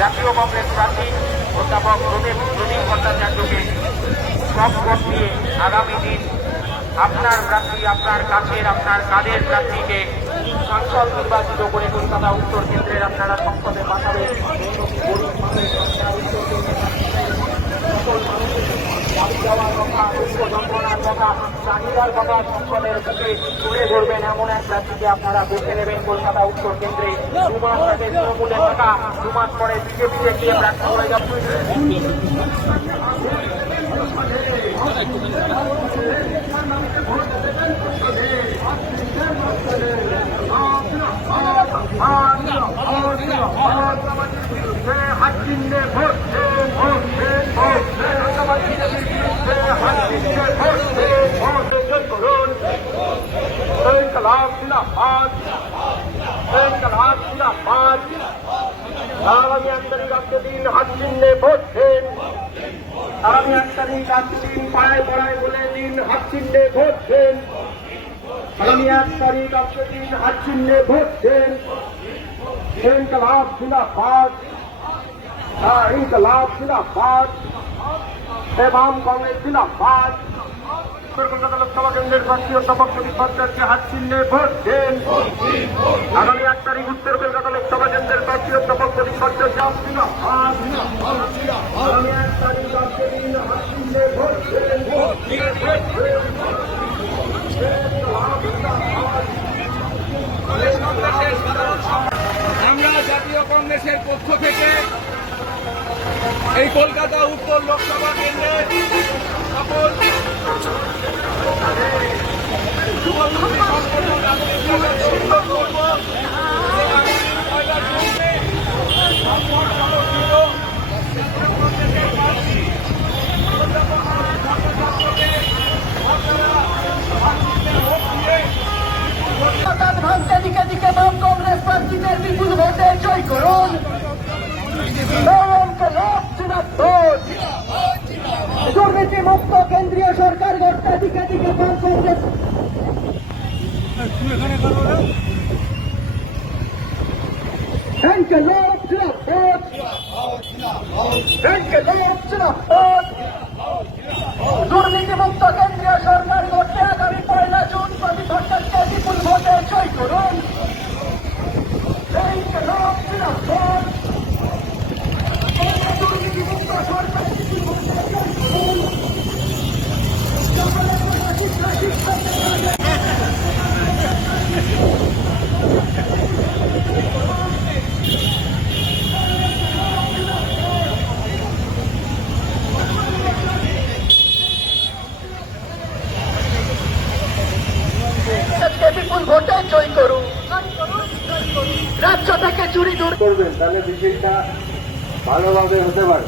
জাতীয় কংগ্রেস প্রার্থী অধ্যাপক প্রদীপ ভট্টাচার্যকে সব ভোট দিয়ে আগামী দিন আপনার প্রার্থী, আপনার কাছের, আপনার কাজের প্রার্থীকে সাংসদ নির্বাচিত করে কলকাতা উত্তর কেন্দ্রের আপনারা সংসদে পাঠাবেন। দাবি দেওয়ার কথা, দুঃখ যন্ত্রণার কথা, চাহিদার কথা সংসদের বুকে তুলে ধরবেন এমন এক প্রার্থীকে আপনারা বেছে নেবেন কলকাতা উত্তর কেন্দ্রে। 2 মাস আগে তৃণমূলে থাকা, 2 মাস পরে বিজেপিতে গিয়ে প্রার্থী হয়ে যাবে। আগামী 1 তারিখ আজকে দিন হাত চিহ্নে ভোট দেন। আগামী 1 তারিখ আজকে দিন পাড়ায় পাড়ায় বলে দিন হাত চিহ্নে ভোট দেন। আগামী 1 তারিখ আজকে দিন হাত চিহ্নে ভোট দেন। ইনকলাব জিন্দাবাদ, ইনকলাব জিন্দাবাদ, বাম কংগ্রেস জিন্দাবাদ। কলকাতা লোকসভা কেন্দ্রের প্রার্থী অধ্যাপক প্রদীপ ভট্টাচার্যকে হাত চিহ্নে ভোট দেন। আগামী 1 তারিখ উত্তর কলকাতা লোকসভা কেন্দ্রের প্রার্থী অধ্যাপক প্রদীপ ভট্টাচার্য জিন্দাবাদ। আগামী 1 তারিখ আজকে দিন হাত চিহ্নে ভোট দেন। আমরা জাতীয় কংগ্রেসের পক্ষ থেকে এই কলকাতা উত্তর লোকসভা কেন্দ্রে সকল ভাঙতে দিকে দিকে বাম কংগ্রেস প্রার্থীদের বিপুল ভোটে জয় করুন। দুর্নীতি মুক্ত কেন্দ্রীয় সরকার গড়তে দিকে দিকে বাম কংগ্রেস দুর্নীতি মুক্ত কেন্দ্রীয় সরকার গড়তে আগামী 1 জুন প্রদীপ ভট্টাচার্যকে বিপুল ভোটে জয় করুন। দুর্নীতি মুক্ত সরকার বিপুল ভোটে জয় করুন। রাজ্য থেকে চুরি দূর করবেন, তাহলে বিষয়টা ভালোভাবে হতে পারে।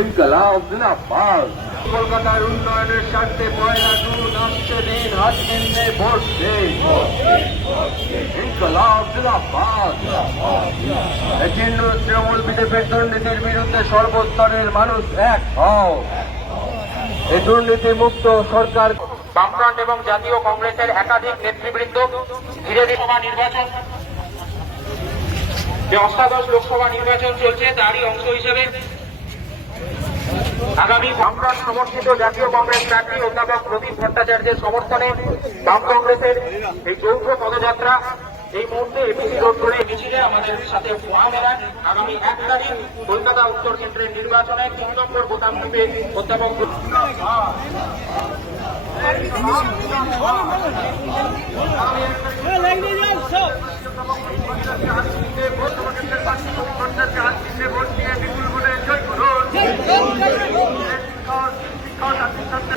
ইনকলাব জিন্দাবাদ। কলকাতার উন্নয়নের স্বার্থে 1 জুন আসছে দিন হাত চিহ্নে ভোট দেন। ইনকলাব জিন্দাবাদ। তৃণমূল বিজেপির দুর্নীতির বিরুদ্ধে সর্বস্তরের মানুষ এক হও। এই দুর্নীতি মুক্ত সরকার। বামফ্রন্ট এবং জাতীয় কংগ্রেসের একাধিক নেতৃবৃন্দ ধীরে ধীরে সভা নির্বাচন, যে অষ্টাদশ লোকসভা নির্বাচন চলছে তারই অংশ হিসেবে আগামী বামফ্রন্ট সমর্থিত জাতীয় কংগ্রেস প্রার্থী অধ্যাপক প্রদীপ ভট্টাচার্যের সমর্থনে বাম কংগ্রেসের এই যৌথ পদযাত্রা এই মুহূর্তে এপিসি রোড করে মিছিলে আমাদের সাথে আগামী 1 তারিখ কলকাতা উত্তর কেন্দ্রের নির্বাচনে 3 নম্বর বোতাম টিপে অধ্যাপক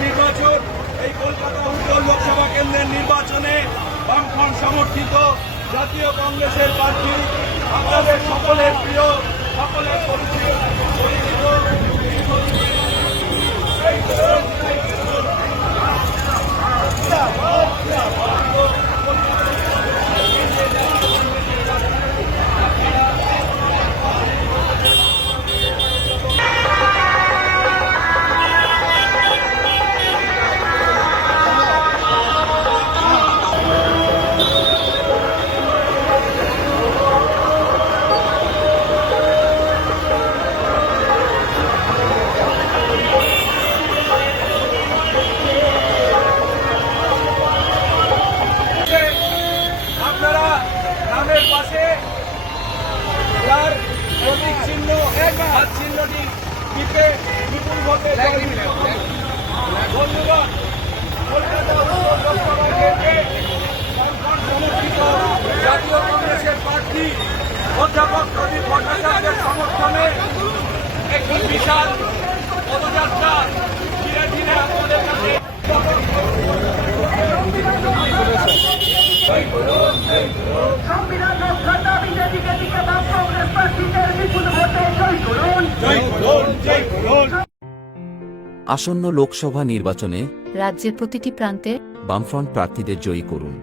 নির্বাচন এই কলকাতা উত্তর লোকসভা কেন্দ্রের নির্বাচনে বামফ্রন্ট সমর্থিত জাতীয় কংগ্রেসের প্রার্থী আপনাদের সকলের প্রিয়, সকলের প্রার্থীকে বিপুল ভোটে জয়যুক্ত করুন। ধন্যবাদ। কলকাতা উত্তর লোকসভা কেন্দ্রে বামফ্রন্ট সমর্থিত জাতীয় কংগ্রেসের প্রার্থী অধ্যাপক প্রদীপ ভট্টাচার্যের সমর্থনে একটি বিশাল পদযাত্রা ধীরে ধীরে আপনাদের কাছে সংবিধান রক্ষার দাবিতে দিকে দিকে বাম কংগ্রেস প্রার্থীদের বিপুল ভোটে জয় করুন। জয় করুন, জয় করুন। আসন্ন লোকসভা নির্বাচনে রাজ্যের প্রতিটি প্রান্তে বামফ্রন্ট প্রার্থীদের জয়ী করুন।